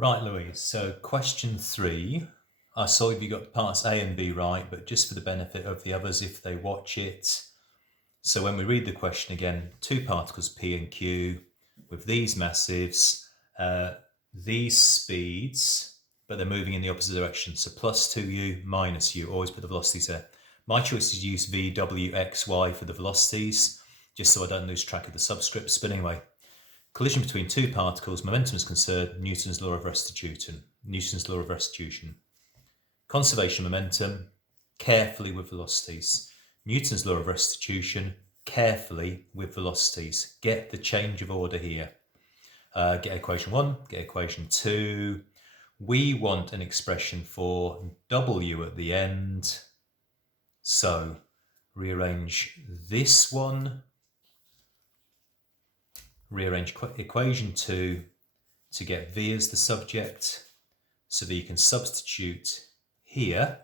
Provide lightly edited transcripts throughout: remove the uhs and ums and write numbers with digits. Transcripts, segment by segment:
Right, Louise. So question 3. I saw you got parts A and B right, but just for the benefit of the others if they watch it. So when we read the question again, two particles P and Q with these massives, these speeds, but they're moving in the opposite direction. So plus 2u, minus u. Always put the velocities there. My choice is to use v, w, x, y for the velocities, just so I don't lose track of the subscripts. But anyway, collision between two particles, momentum is conserved, Newton's law of restitution. Conservation momentum, carefully with velocities. Newton's law of restitution, carefully with velocities. Get the change of order here. Get equation 1, get equation 2. We want an expression for W at the end. So rearrange this one. Rearrange equation 2 to get V as the subject so that you can substitute here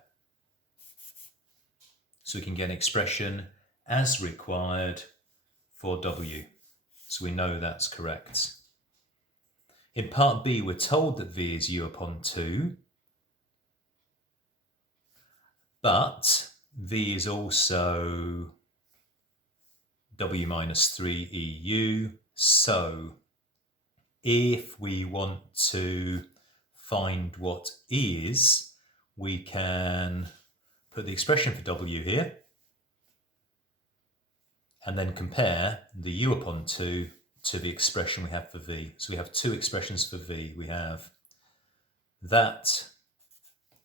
so we can get an expression as required for W. So we know that's correct. In part B, we're told that V is U upon 2, but V is also W minus 3 EU. So if we want to find what E is, we can put the expression for W here and then compare the U upon 2 to the expression we have for V. So we have two expressions for V. We have that,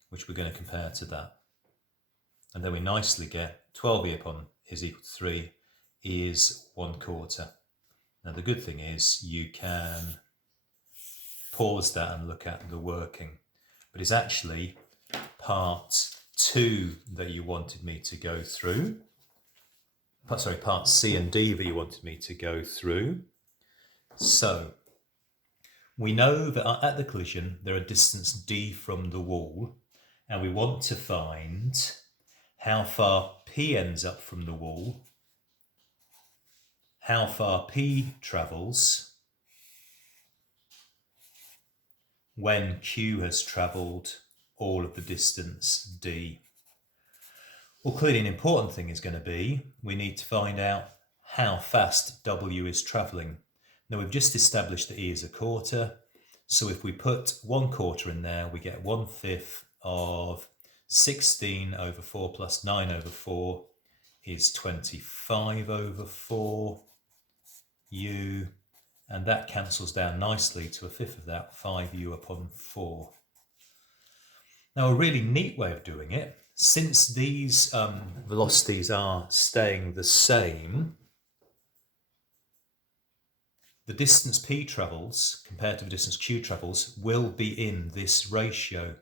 which we're going to compare to that. And then we nicely get 12E upon is equal to 3 is 1/4. Now the good thing is you can pause that and look at the working, but it's actually part 2 that you wanted me to go through. Part C and D that you wanted me to go through. So we know that at the collision there are distance d from the wall, and we want to find how far P ends up from the wall, how far P travels when Q has travelled all of the distance d. Well, clearly an important thing is going to be we need to find out how fast W is travelling. Now we've just established that E is 1/4, so if we put 1/4 in there, we get 1/5 of 16 over 4 plus 9 over 4 is 25 over 4 U, and that cancels down nicely to 1/5 of that, 5U upon 4. Now a really neat way of doing it, since these velocities are staying the same, the distance P travels compared to the distance Q travels will be in this ratio.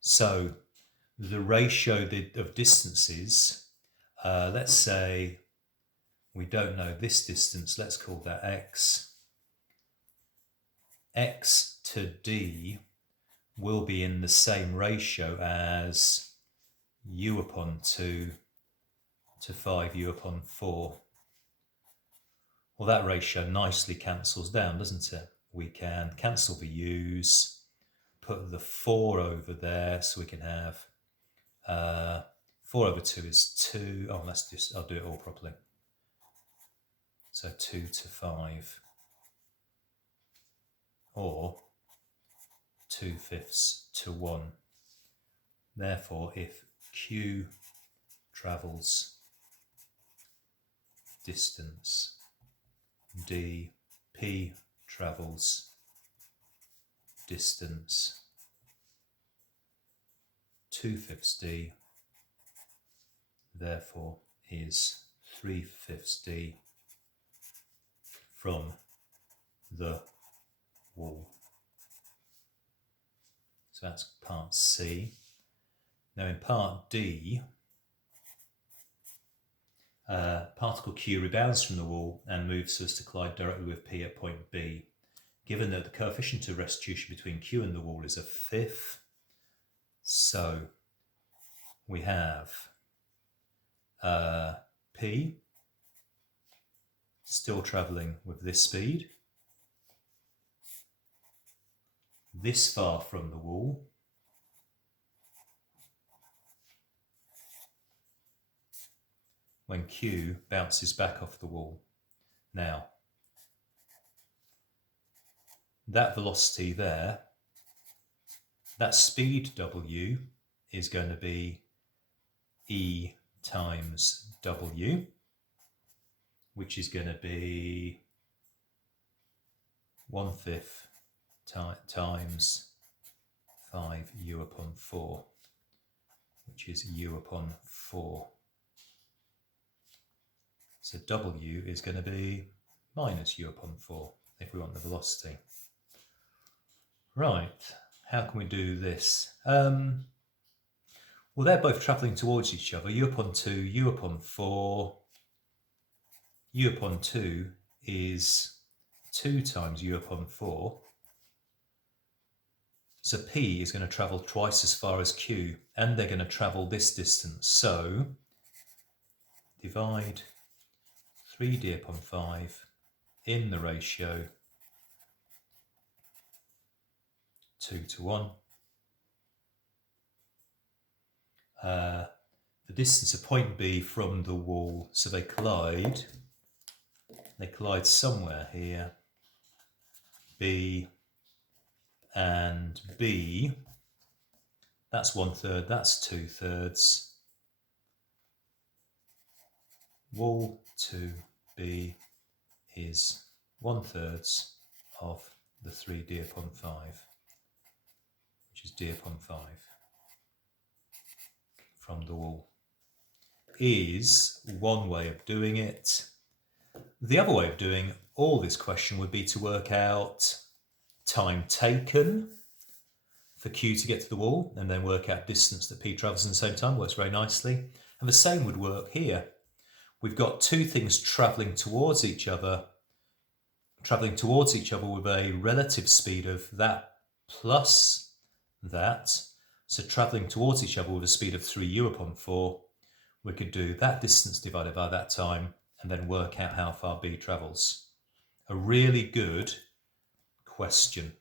So the ratio of distances, let's say we don't know this distance, let's call that x. X to D will be in the same ratio as U upon 2 to 5U upon 4. Well, that ratio nicely cancels down, doesn't it? We can cancel the U's, put the 4 over there, so we can have 4 over 2 is 2. Oh, I'll do it all properly. So 2 to 5. Or 2/5 to 1. Therefore, if Q travels distance D, P travels distance 2/5 D, therefore is 3/5 D from the wall. So that's part C. Now in part D, particle Q rebounds from the wall and moves so as to collide directly with P at point B. Given that the coefficient of restitution between Q and the wall is 1/5, so we have P still travelling with this speed, this far from the wall, when Q bounces back off the wall. Now, that velocity there, that speed W is going to be E times W, which is going to be 1/5 times 5u upon 4, which is u upon 4. So W is going to be minus u upon 4 if we want the velocity. Right, how can we do this? Well, they're both travelling towards each other. U upon 2, u upon 4. U upon 2 is 2 times u upon 4. So P is going to travel twice as far as Q, and they're going to travel this distance. So divide 3d upon 5 in the ratio 2:1. The distance of point B from the wall, so they collide somewhere here, B and B, that's 1/3, that's 2/3. Wall to B is 1/3 of the 3d upon 5, which is d upon 5 from the wall, is one way of doing it. The other way of doing all this question would be to work out time taken for Q to get to the wall, and then work out distance that P travels in the same time. Works very nicely. And the same would work here. We've got two things travelling towards each other with a relative speed of that plus that. So travelling towards each other with a speed of 3u upon 4, we could do that distance divided by that time and then work out how far B travels. A really good question.